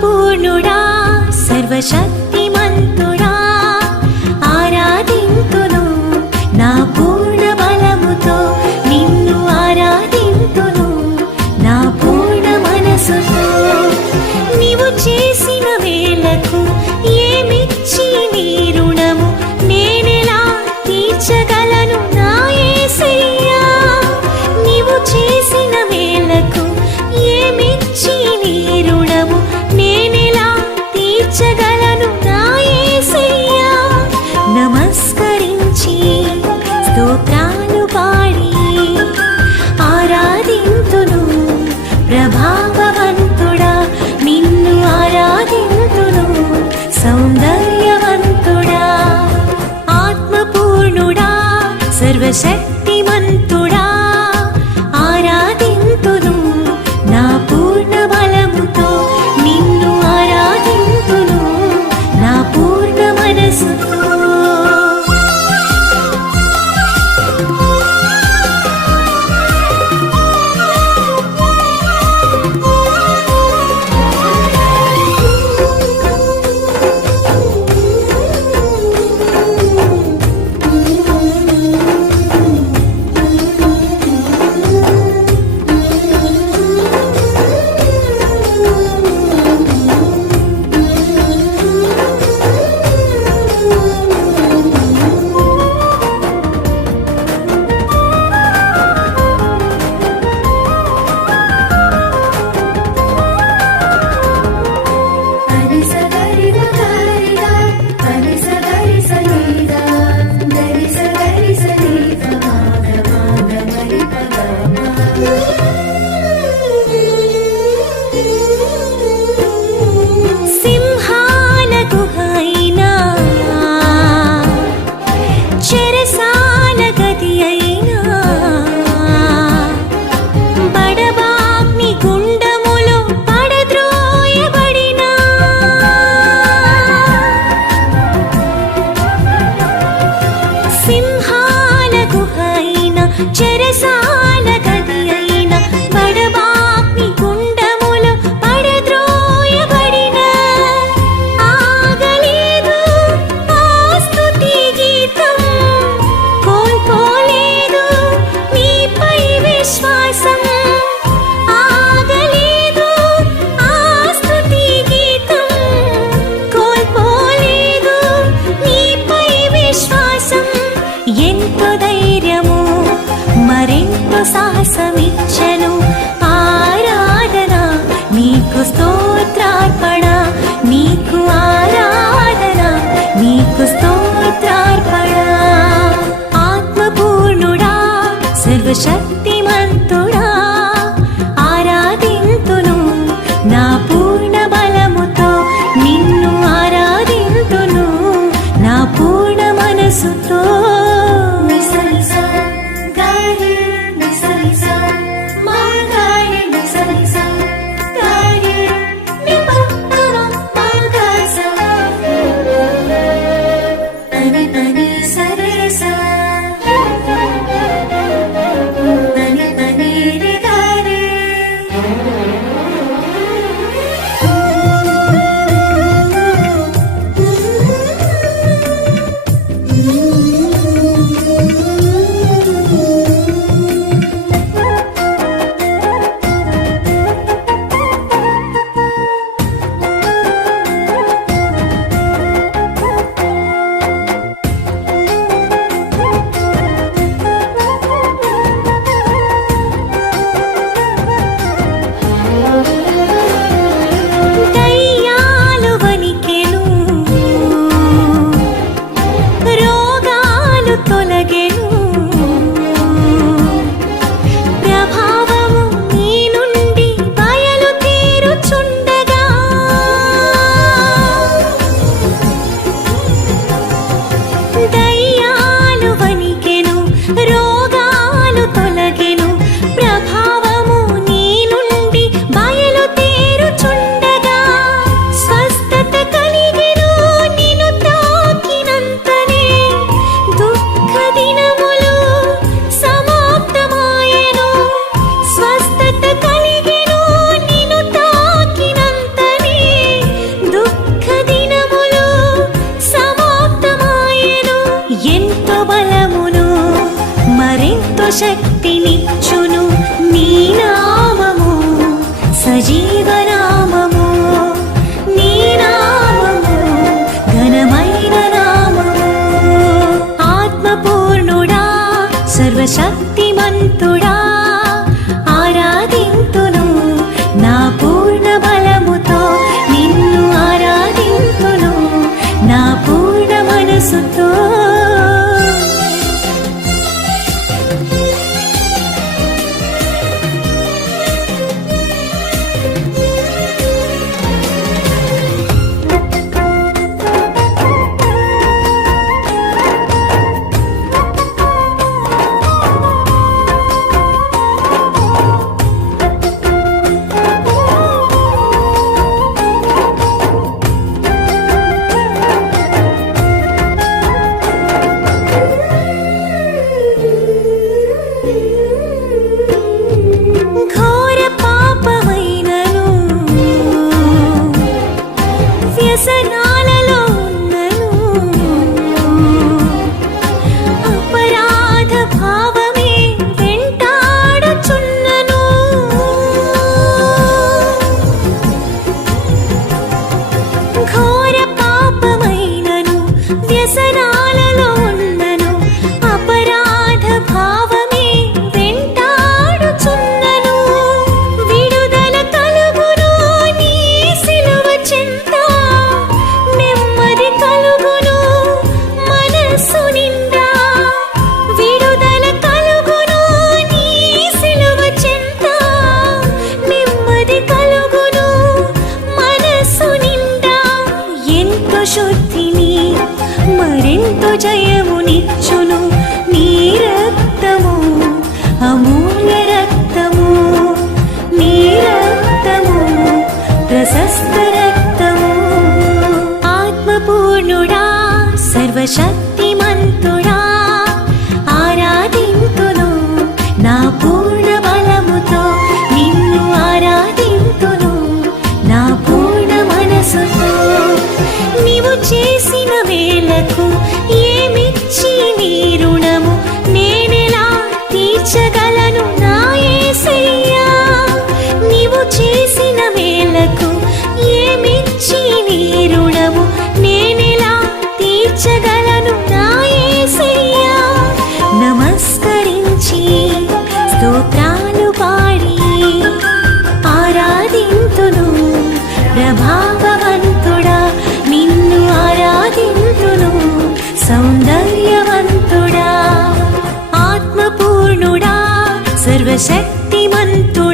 పూర్ణుడా సర్వశక్తిమంతుడా ఆరాధింతును నా పూర్ణ బలముతో నిన్ను ఆరాధింతును నా పూర్ణ మనసుతో నీవు చేసిన వేలకు ఏమిచ్చి నీ రుణము నేనెలా తీర్చగలను నా యేసయ్యా నీవు చేసిన వేలకు ఏమిచ్చి నీ రుణము నేనెలా తీర్చగలను నా యేసయ్యా నమస్కరించి స్తోత్రాలు పాడి ఆరాధింతును ప్రభావవంతుడా నిన్ను ఆరాధింతును సౌందర్యవంతుడా ఆత్మపూర్ణుడా సర్వశక్తిమంతుడా ఆరాధింతును నా పూర్ణ బలముతో నిన్ను ఆరాధింతును నా పూర్ణ మనసుతో సజీవనామము నీ నామము ఘనమైన నామము ఆత్మపూర్ణుడా సర్వశక్తిమంతుడా ఆరాధింతును నా పూర్ణ బలముతో నిన్ను ఆరాధింతును నా పూర్ణ మనసుతో ఘోర పాపమైనను వ్యసనాలలో ఉన్నను అపరాధ భావమే వెంటాడుచున్నను ఘోర పాపమైనను వ్యసనాలలో ఉన్నను అపరాధ భావమే వెంటాడుచున్నను విడుదల కలుగును నీ సిలువ చెంత నెమ్మది కలుగును మనస్సు నిండా విడుదల కలుగును నీ సిలువ చెంత నెమ్మది కలుగును మనస్సు నిండా ఎంతో శుద్ధిని మరెంతో జయమునిచ్చును నీ రక్తము అమూల్య రక్తము నీ రక్తము ప్రశస్త రక్తము ఆత్మపూర్ణుడా సర్వశక్తిమంతుడా ఆరాధింతును నా పూర్ణ బలముతో నిన్ను ఆరాధింతును నా పూర్ణ మనసుతో నీవు చేసిన వేలకు ఏమిచ్చి నీ రుణము నేనెలా తీర్చగలను నా యేసయ్యా నీవు చేసిన వేలకు ఏమిచ్చి నీ రుణము నేనెలా తీర్చగలను నా యేసయ్యా నమస్కరించి స్తోత్రాలు పాడి ఆరాధింతును ప్రభావవంతుడా నిన్ను ఆరాధింతును సౌందర్యవంతుడా ఆత్మపూర్ణుడా సర్వశక్తిమంతుడా